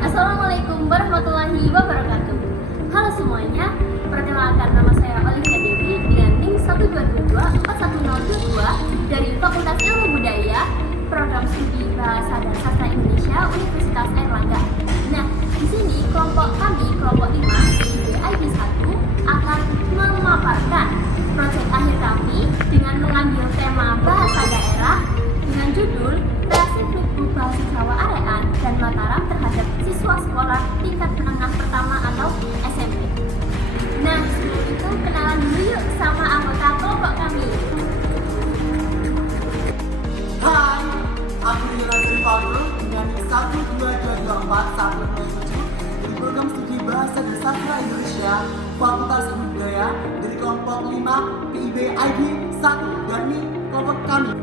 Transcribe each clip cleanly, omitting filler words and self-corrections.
Assalamualaikum warahmatullahi wabarakatuh. Halo semuanya, perkenalkan nama saya Olivia Dewi dengan NIM 1224122 dari Fakultas Ilmu Budaya, Program Studi Bahasa dan Sastra Indonesia Universitas Airlangga. Nah, di sini kelompok 5 ID 1 akan memaparkan proyek akhir kami dengan mengambil tema bahasa daerah dengan judul Kreasi Flipbook Bahasa Jawa Arean dan Mataram terhadap siswa sekolah tingkat menengah pertama atau SMP. Nah, sebelum itu kenalan dulu yuk sama anggota kelompok kami. Hai, aku Yonatan Paul dengan 12224 dari Program Studi Bahasa dan Sastra Indonesia Fakultas Ilmu Budaya dari kelompok 5 PIB ID 1 dan ini kelompok kami.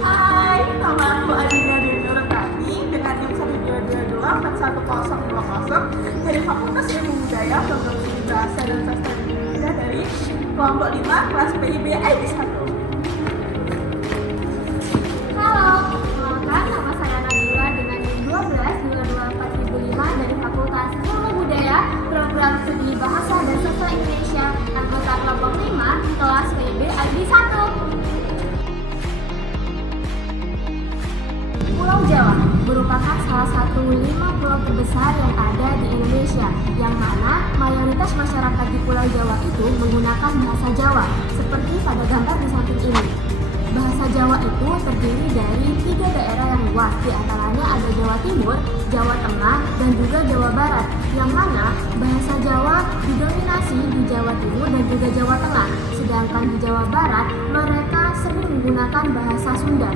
Hai, nama aku Adina Dewi Nurutani dengan NIM 122412020 dari Fakultas Ilmu Budaya, Program Studi Bahasa dan Sastra Indonesia dari kelompok 5 kelas PIB ID 1. Halo, perkenalkan nama saya Nabila dengan NIM 1222405 dari Fakultas Ilmu Budaya, Program Studi Bahasa dan Sastra Indonesia, anggota kelompok 5 kelas PIB ID 1. Pulau Jawa merupakan salah satu 5 pulau terbesar yang ada di Indonesia, yang mana mayoritas masyarakat di Pulau Jawa itu menggunakan bahasa Jawa, seperti pada gambar di samping ini. Bahasa Jawa itu terdiri dari 3 daerah yang luas, di antaranya ada Jawa Timur, Jawa Tengah, dan juga Jawa Barat, yang mana bahasa Jawa didominasi di Jawa Timur dan juga Jawa Tengah, sedangkan di Jawa Barat mereka sering menggunakan bahasa Sunda.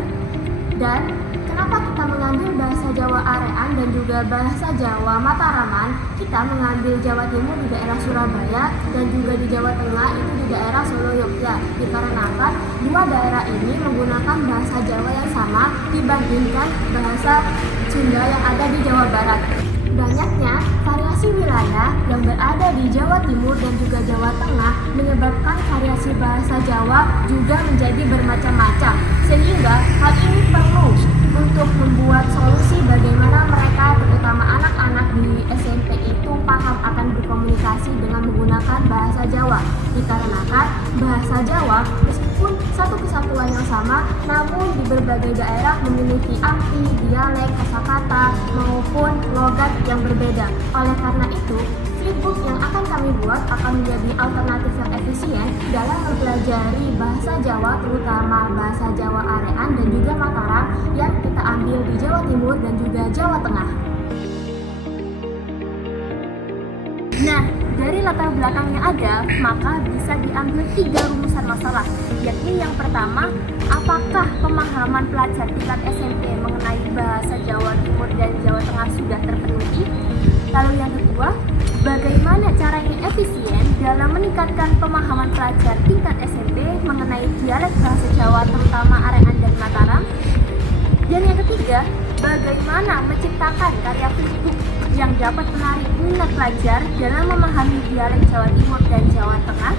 Dan kenapa kita mengambil bahasa Jawa Arean dan juga bahasa Jawa Mataraman? Kita mengambil Jawa Timur di daerah Surabaya dan juga di Jawa Tengah itu di daerah Solo Yogyakarta. Dikarenakan dua daerah ini menggunakan bahasa Jawa yang sama dibandingkan bahasa Sunda yang ada di Jawa Barat. Banyaknya variasi wilayah yang berada di Jawa Timur dan juga Jawa Tengah menyebabkan variasi bahasa Jawa juga menjadi bermacam-macam, sehingga hal ini perlu untuk membuat solusi bagaimana mereka, terutama anak-anak di SMP itu paham akan berkomunikasi dengan menggunakan bahasa Jawa. Dikarenakan bahasa Jawa meskipun satu kesatuan yang sama, namun di berbagai daerah memiliki arti, dialek, kosakata maupun logat yang berbeda. Oleh karena itu, flipbook yang akan kami buat akan menjadi alternatif yang efisien dalam mempelajari bahasa Jawa, terutama bahasa Jawa Arean dan juga Mataram yang kita ambil di Jawa Timur dan juga Jawa Tengah. Nah, dari latar belakang yang ada, maka bisa diambil 3 rumusan masalah, yakni yang pertama, apakah pemahaman pelajar tingkat SMP mengenai bahasa Jawa Timur dan Jawa Tengah sudah terpenuhi? Lalu yang kedua, bagaimana caranya efisien dalam meningkatkan pemahaman pelajar tingkat SMP mengenai dialek bahasa Jawa terutama Arean dan Mataram? Dan yang ketiga, bagaimana menciptakan karya flipbook yang dapat menarik minat pelajar dalam memahami dialek Jawa Timur dan Jawa Tengah?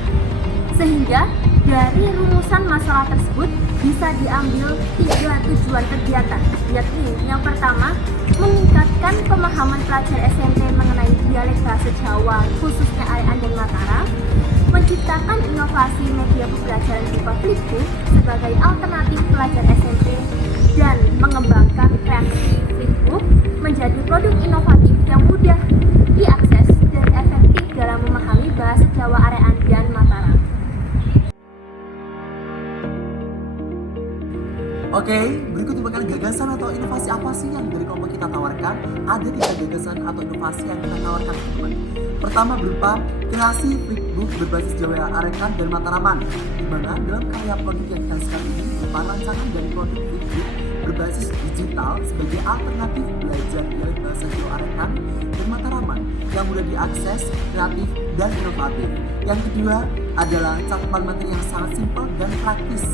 Sehingga dari rumusan masalah tersebut bisa diambil 3 tujuan kegiatan, yakni yang pertama, meningkatkan pemahaman pelajar SMP mengenai dialek bahasa Jawa khususnya Arean dan Mataram, menciptakan inovasi media pembelajaran berupa flipbook sebagai alternatif pelajar SMP, dan mengembangkan kreasi flipbook menjadi produk inovatif yang mudah diakses dan efektif dalam memahami bahasa Jawa Arean dan Mataram. Oke, berikut merupakan gagasan atau inovasi apa sih yang dari kelompok kita tawarkan? Ada 3 gagasan atau inovasi yang kita tawarkan, teman-teman. Pertama berupa kreasi flipbook berbasis Jawa Arean dan Mataraman, di mana dalam karya produk yang dihasilkan ini berupa rancangan dari produk flipbook berbasis digital sebagai alternatif belajar dialek bahasa Jawa Arean dan Mataraman yang mudah diakses, kreatif, dan inovatif. Yang kedua adalah cakupan materi yang sangat simpel dan praktis,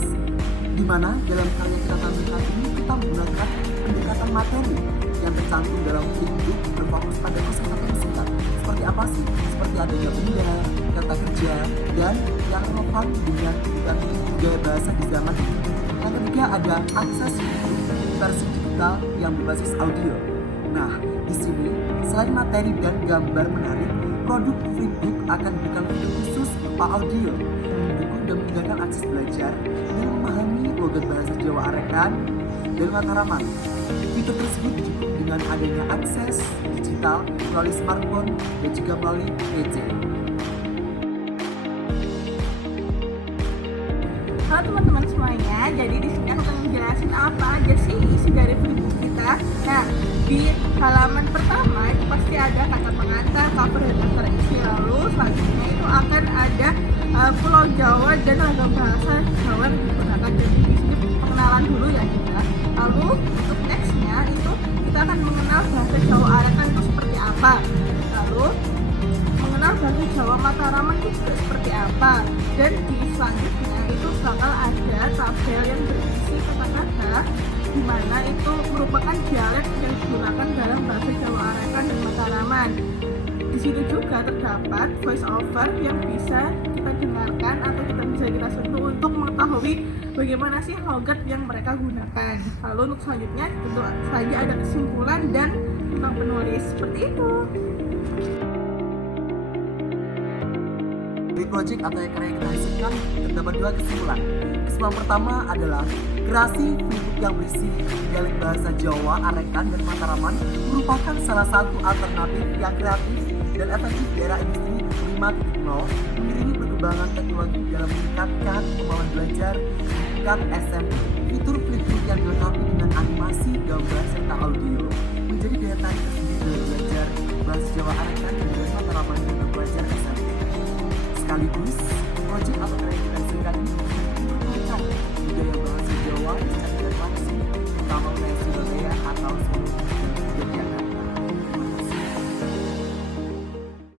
di mana dalam karya kita tampilkan ini kita menggunakan pendekatan materi yang tercantum dalam flipbook berfokus pada kosakata yang singkat. Seperti apa sih? Seperti adanya benda, kata kerja, dan yang relevan dengan kebutuhan gaya bahasa di zaman ini. Yang ketiga ada akses versi digital yang berbasis audio. Nah, di sini selain materi dan gambar menarik, produk Flipbook akan memberikan fitur khusus berupa audio yang mendukung dan memudahkan akses belajar dan memahami logat bahasa Jawa Arekan dan Mataraman. Fitur tersebut didukung dengan adanya akses digital melalui smartphone dan juga melalui PC. Halo teman-teman semuanya, jadi di sini aku akan menjelaskan apa aja sih isi dari Flipbook kita. Nah, di halaman pertama itu pasti ada kata pengantar, cover dan daftar isi. Lalu selanjutnya itu akan ada Pulau Jawa dan ragam bahasa Jawa yang digunakan. Jadi di sini pengenalan dulu ya kita. Lalu untuk nextnya itu kita akan mengenal bahasa Jawa Arekan itu seperti apa. Lalu mengenal bahasa Jawa Mataraman itu juga seperti apa. Dan di selanjutnya itu bakal ada tabel yang berisi kata-kata di mana itu merupakan dialek yang digunakan dalam bahasa Jawa Arekan dan Mataraman. Di situ juga terdapat voice over yang bisa kita dengarkan atau kita sentuh untuk mengetahui bagaimana sih logat yang mereka gunakan. Lalu untuk selanjutnya tentu saja ada kesimpulan dan tentang penulis seperti itu. Dari project atau karya yang kita hasilkan terdapat dua kesimpulan. Kesimpulan pertama adalah kreasi Flipbook yang berisi dialek bahasa Jawa, Arekan, dan Mataraman merupakan salah satu alternatif yang kreatif dan efektif di era industri 5.0 mengiringi perkembangan teknologi dalam meningkatkan kemampuan belajar di tingkat SMP. Fitur Flipbook yang dilengkapi dengan animasi, gambar, serta audio menjadi daya tarik tersendiri dalam belajar bahasa Jawa Arekan dan Mataraman untuk belajar SMP. Sekaligus, proyek atau karya yang kita hasilkan ini memperkenalkan budaya bahasa Jawa secara tidak langsung, terutama wilayah